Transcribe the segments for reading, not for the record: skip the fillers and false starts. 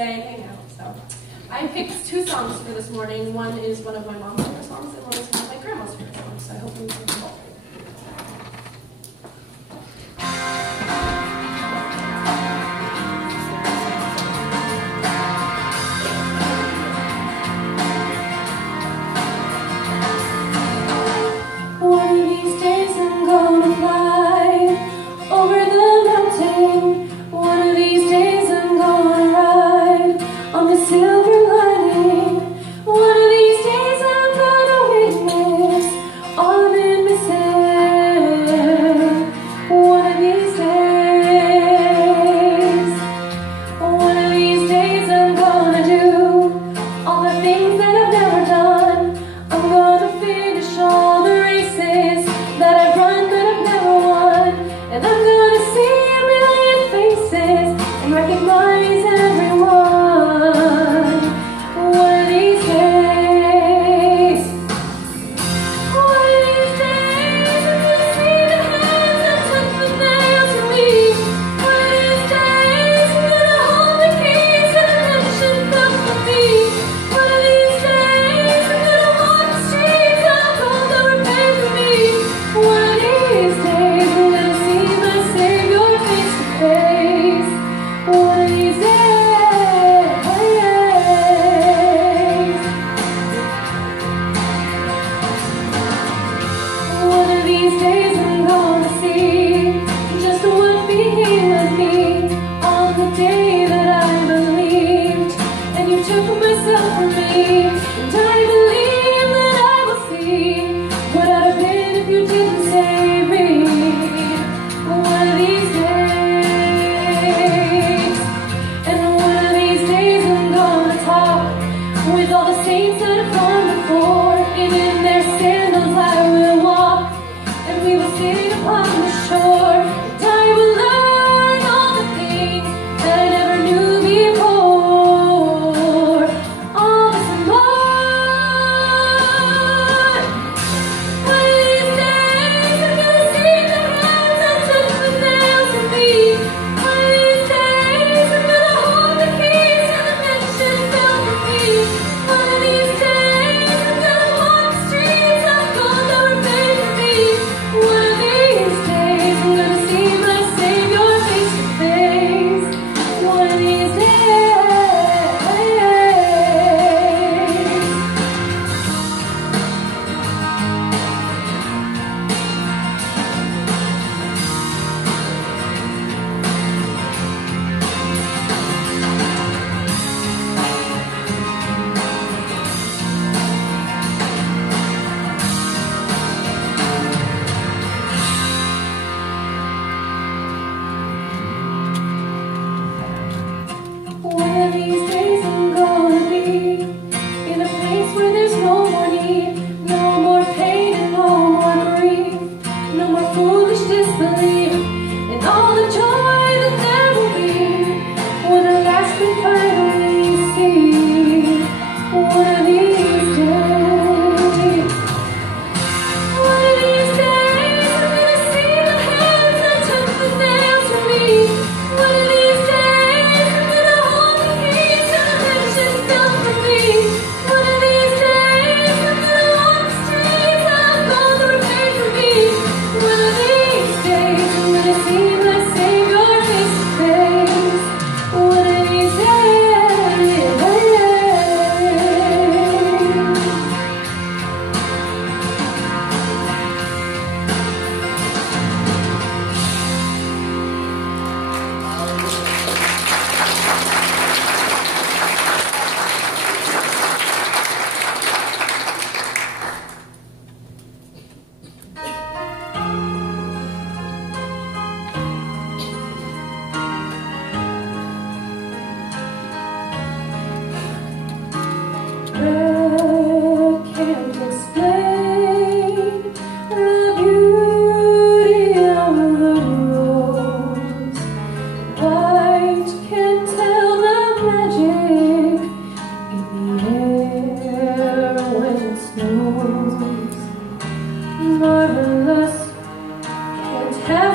stay and hang out. So I picked 2 songs for this morning. One is one of my mom's favorite songs, and one is one of my grandma's favorite songs. So I hope you enjoy them both.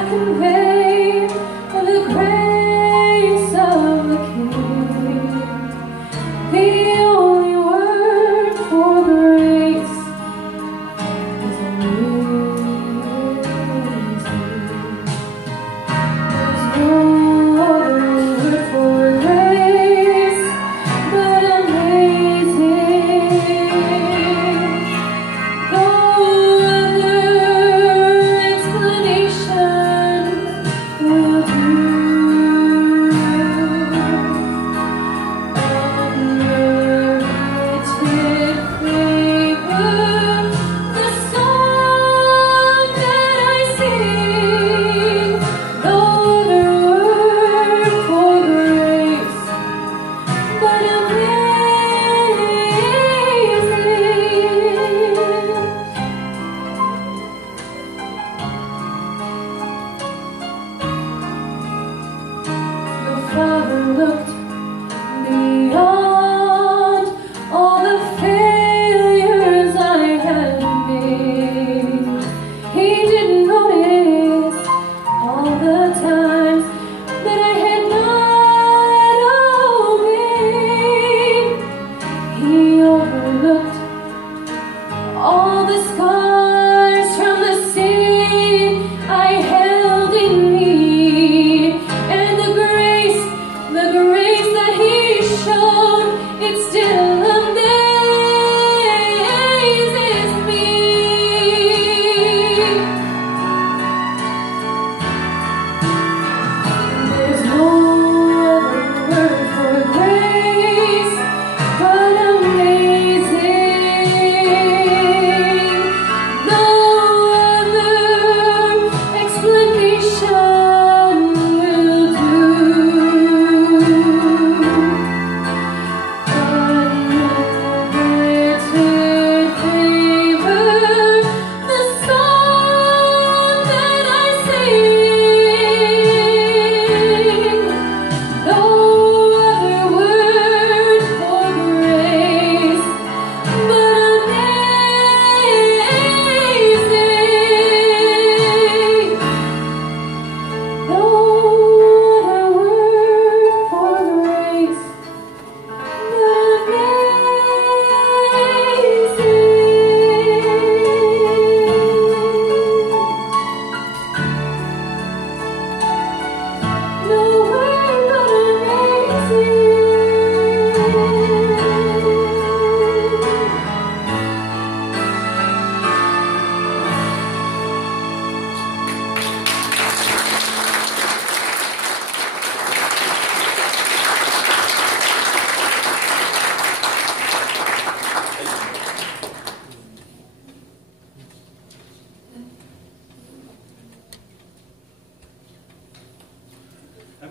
convey the grace of the King.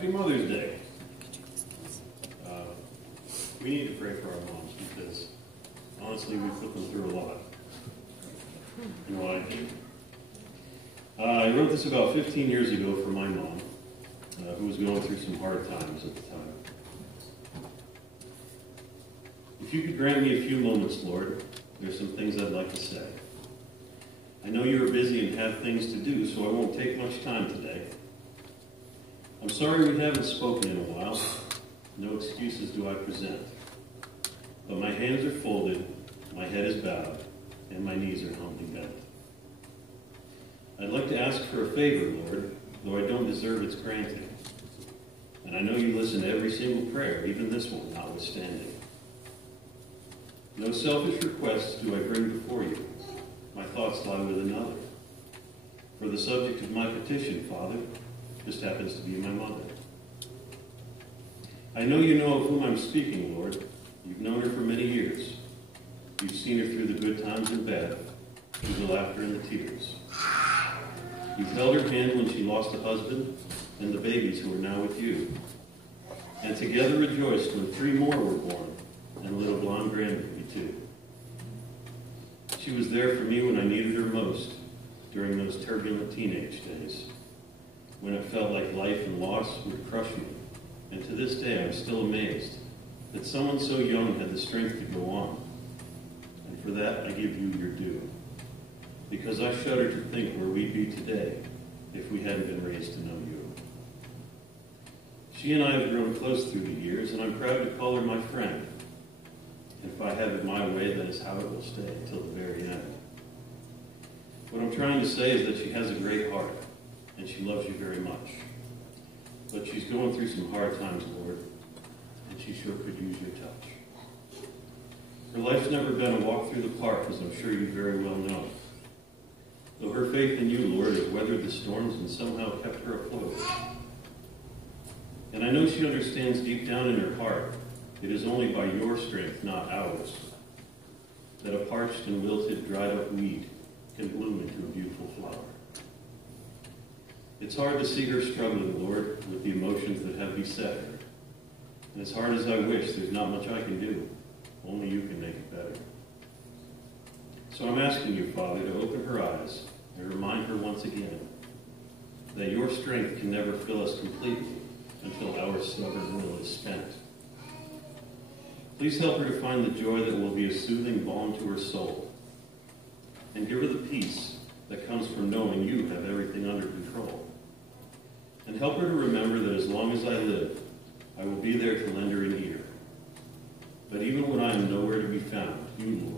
Happy Mother's Day. We need to pray for our moms because, honestly, we put them through a lot. You know what I do? I wrote this about 15 years ago for my mom, who was going through some hard times at the time. If you could grant me a few moments, Lord, there's some things I'd like to say. I know you are busy and have things to do, so I won't take much time today. I'm sorry we haven't spoken in a while. No excuses do I present. But my hands are folded, my head is bowed, and my knees are humbly bent. I'd like to ask for a favor, Lord, though I don't deserve its granting. And I know you listen to every single prayer, even this one notwithstanding. No selfish requests do I bring before you. My thoughts lie with another. For the subject of my petition, Father, just happens to be my mother. I know you know of whom I'm speaking, Lord. You've known her for many years. You've seen her through the good times and bad, through the laughter and the tears. You've held her hand when she lost a husband and the babies who are now with you. And together rejoiced when 3 more were born and a little blonde grandbaby too. She was there for me when I needed her most during those turbulent teenage days, when it felt like life and loss would crush me. And to this day, I'm still amazed that someone so young had the strength to go on. And for that, I give you your due. Because I shudder to think where we'd be today if we hadn't been raised to know you. She and I have grown close through the years, and I'm proud to call her my friend. And if I have it my way, that is how it will stay until the very end. What I'm trying to say is that she has a great heart, and she loves you very much. But she's going through some hard times, Lord, and she sure could use your touch. Her life's never been a walk through the park, as I'm sure you very well know. Though her faith in you, Lord, has weathered the storms and somehow kept her afloat. And I know she understands deep down in her heart, it is only by your strength, not ours, that a parched and wilted, dried up weed can bloom into a beautiful flower. It's hard to see her struggling, Lord, with the emotions that have beset her. And as hard as I wish, there's not much I can do. Only you can make it better. So I'm asking you, Father, to open her eyes and remind her once again that your strength can never fill us completely until our stubborn will is spent. Please help her to find the joy that will be a soothing balm to her soul. And give her the peace that comes from knowing you have everything under control. And help her to remember that as long as I live, I will be there to lend her an ear. But even when I am nowhere to be found, you,